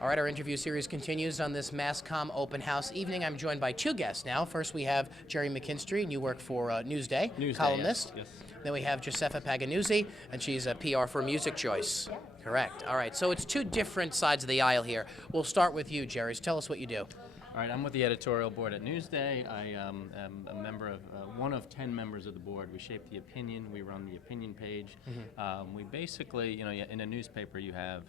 All right, our interview series continues on this Mass Comm Open House evening. I'm joined by two guests now. First, we have Jerry McKinstry, and you work for Newsday, columnist. Yes. Then we have Josefa Paganuzzi, and she's a PR for Music Choice. Correct. All right, so it's two different sides of the aisle here. We'll start with you, Jerry. Tell us what you do. All right, I'm with the editorial board at Newsday. I am a member of, one of 10 members of the board. We shape the opinion, we run the opinion page. We basically, in a newspaper you have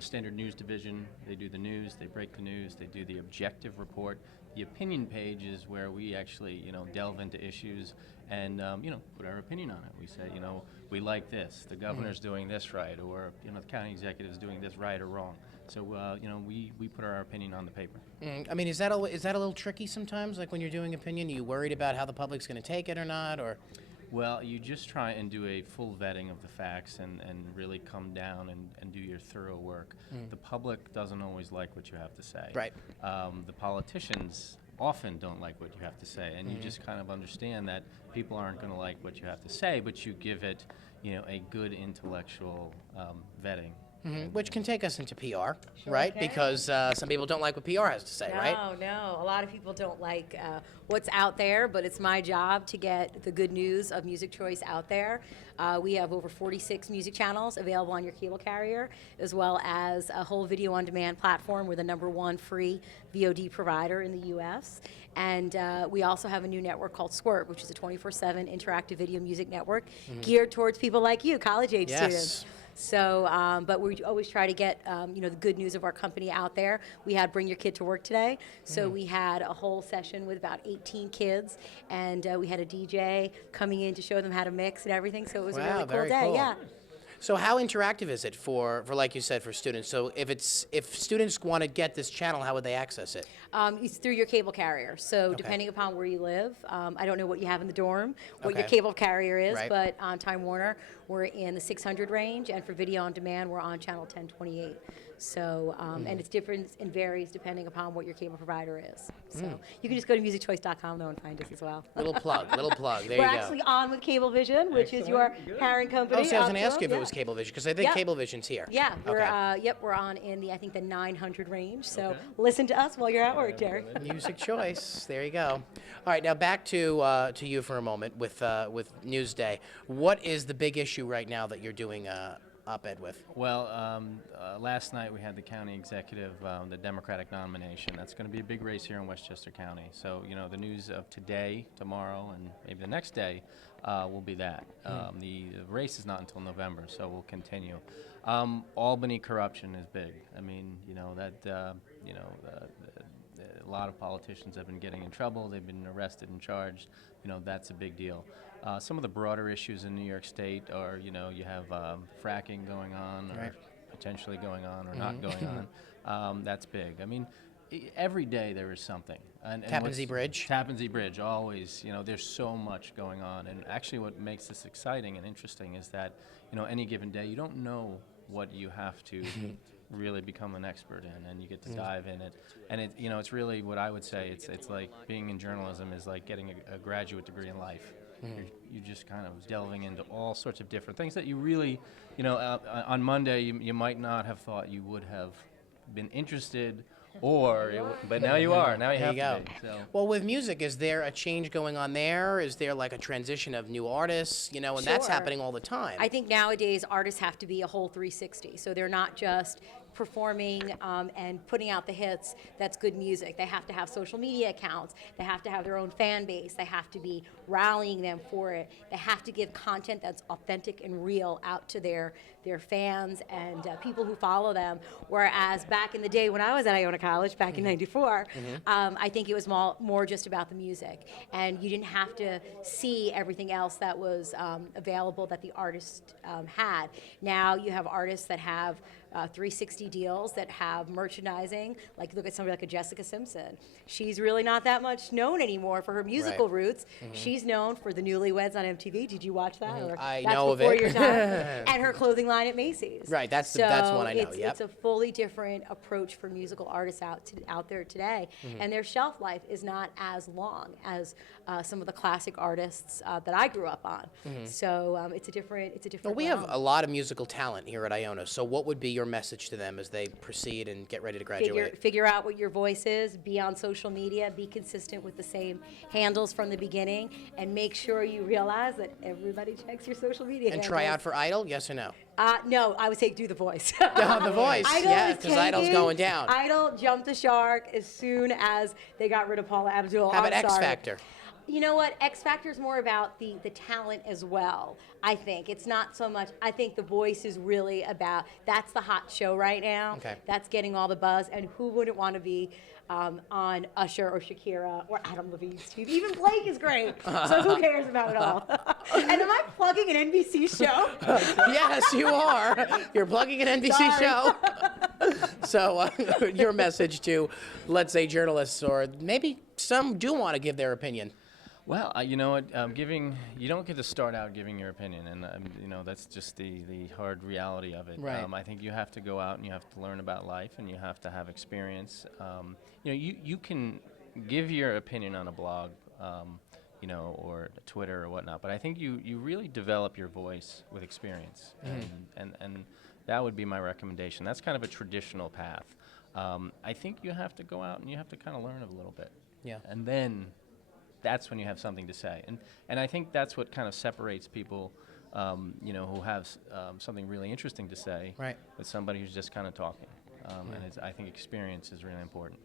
standard news division. They do the news, they break the news, they do the objective report. The opinion page is where we actually, delve into issues and, put our opinion on it. We say, we like this, the governor's doing this right, or, the county executive's doing this right or wrong. So, we put our opinion on the paper. I mean, is that a little tricky sometimes? Like when you're doing opinion, are you worried about how the public's going to take it or not, or? Well, you just try and do a full vetting of the facts and really come down and do your thorough work. The public doesn't always like what you have to say. Right. The politicians often don't like what you have to say, and you just kind of understand that people aren't going to like what you have to say, but you give it, a good intellectual vetting. Which can take us into PR, right? can. Because some people don't like what PR has to say, right? No. A lot of people don't like what's out there, but it's my job to get the good news of music choice out there. We have over 46 music channels available on your cable carrier, as well as a whole video-on-demand platform. We're the #1 free VOD provider in the U.S. And we also have a new network called Squirt, which is a 24/7 interactive video music network geared towards people like you, college-age students. So, but we always try to get, the good news of our company out there. We had Bring Your Kid to Work today. So we had a whole session with about 18 kids, and we had a DJ coming in to show them how to mix and everything. So it was a really cool very day. cool. Yeah. So how interactive is it for like you said, for students? So if students want to get this channel, how would they access it? It's through your cable carrier. So depending upon where you live, I don't know what you have in the dorm, what your Okay. cable carrier is, Right. but on Time Warner, we're in the 600 range, and for video on demand, we're on channel 1028. So, and it's different and varies depending upon what your cable provider is. So you can just go to musicchoice.com though and find us as well. Little plug. There We're you go. actually on with Cablevision, which is your parent company. Oh, so I was going to ask you if it Yeah. was Cablevision, because I think Yeah. Cablevision's here. Yeah, we're Okay. we're on in the 900 range. So listen to us while you're at work, Jerry. Music choice. There you go. All right, now back to you for a moment with Newsday. What is the big issue right now that you're doing op-ed with? Well, last night we had the county executive, the Democratic nomination. That's going to be a big race here in Westchester County. So, the news of today, tomorrow, and maybe the next day will be that. The race is not until November, so we'll continue. Albany corruption is big. I mean, a lot of politicians have been getting in trouble. They've been arrested and charged. That's a big deal. Some of the broader issues in New York State are, you have fracking going on, or potentially going on, or not going on. That's big. I mean, every day there is something. And Tappan Zee Bridge. Tappan Zee Bridge, always. There's so much going on. And actually what makes this exciting and interesting is that, any given day, you don't know what you have to really become an expert in, and you get to dive in it. And it's really what I would say. It's like being in journalism is like getting a graduate degree in life. You're just kind of delving into all sorts of different things that you really, on Monday you might not have thought you would have been interested, but now you are. Now you There have you go. to be. So. Well, with music, is there a change going on there? Is there like a transition of new artists? And that's Sure. happening all the time. I think nowadays artists have to be a whole 360. So they're not just performing and putting out the hits. That's good music. They have to have social media accounts. They have to have their own fan base. They have to be rallying them for it. They have to give content that's authentic and real out to their fans and people who follow them. Whereas back in the day when I was at Iona College back in '94, I think it was more just about the music, and you didn't have to see everything else that was available that the artist had. Now you have artists that have 360 deals that have merchandising. Like look at somebody like a Jessica Simpson. She's really not that much known anymore for her musical roots. She's known for the Newlyweds on MTV. Did you watch that? Or I that's know of before it. your time. And her clothing line at Macy's. Right, that's one I know. Yep. It's a fully different approach for musical artists out there today, and their shelf life is not as long as some of the classic artists that I grew up on. So it's a different. Well, we have a lot of musical talent here at Iona. So what would be your your message to them as they proceed and get ready to graduate? Figure out what your voice is, be on social media, be consistent with the same handles from the beginning, and make sure you realize that everybody checks your social media And handles. try out for Idol, yes or no? No, I would say do The Voice. Oh, The Voice, Idol yeah, is because Idol's tanking. going down. Idol jumped the shark as soon as they got rid of Paula Abdul. How about I'm X sorry. Factor? You know what? X Factor is more about the talent as well, I think. It's not so much, I think The Voice is really about, that's the hot show right now. Okay. That's getting all the buzz, and who wouldn't want to be on Usher or Shakira or Adam Levine's team? Even Blake is great, so who cares about it all? And am I plugging an NBC show? Yes, you are. You're plugging an NBC Sorry. show. So your message to, let's say, journalists, or maybe some do want to give their opinion. Well, you know what? You don't get to start out giving your opinion, and you know that's just the hard reality of it. Right. I think you have to go out and you have to learn about life, and you have to have experience. You know, you can give your opinion on a blog, you know, or Twitter or whatnot, but I think you really develop your voice with experience, and that would be my recommendation. That's kind of a traditional path. I think you have to go out and you have to kind of learn a little bit. Yeah. And then that's when you have something to say. And I think that's what kind of separates people, you know, who have something really interesting to say, Right. with somebody who's just kind of talking. And I think experience is really important.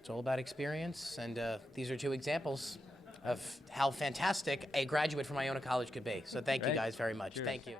It's all about experience, and these are two examples of how fantastic a graduate from Iona College could be. So thank you Great. guys very much. Cheers. Thank you.